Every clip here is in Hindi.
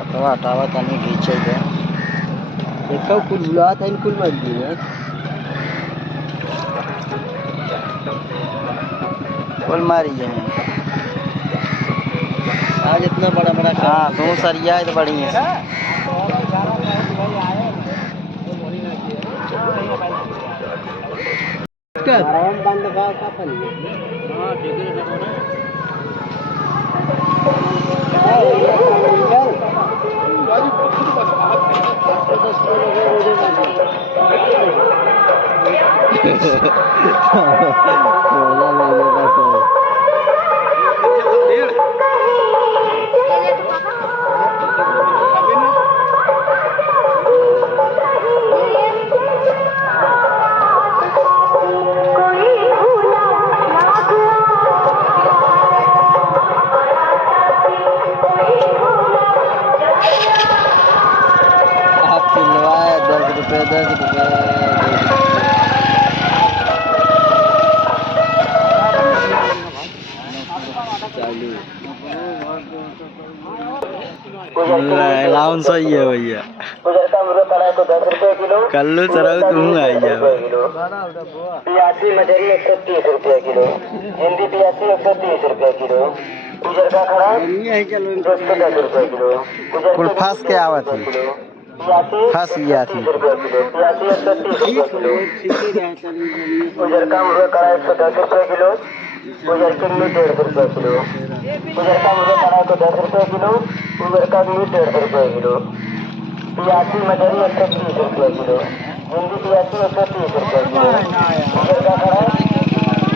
अथवा हटावा तनी घींचे दे देखो कुल बुला था इनकुल मत दिए कुल मारी है आज इतना बड़ा बड़ा हाँ दो सरिया है तो बड़ी है बंद का पन हां सिलवाए 10 रुपये 10 रुपये अलाउंस सही है भैया कल्लू चराऊ तुम आई जाओ प्यासी मछली 130 रुपये किलो हिंदी प्यासी 130 रुपये किलो गुजर का खड़ा 210 रुपये किलो कुल फंस के आवत थी फंस गया थी गुजर का मुर्गा कड़ा 110 रुपये किलो गुजर के मीट 150 रुपये किलो गुजर का मुर्गा कड़ा 110 रुपये किलो गुजर का मीट 150 रुपये किलो प्यासी मछली 130 रुपये किलो हिंदी प्यासी 130 रुपये किलो गुजर का खड़ा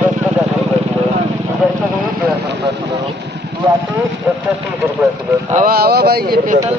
110 रुपये किलो गुजर के मीट 150 रुपये किलो प्यासी 130 रुपये किलो आवा भाई ये पेशल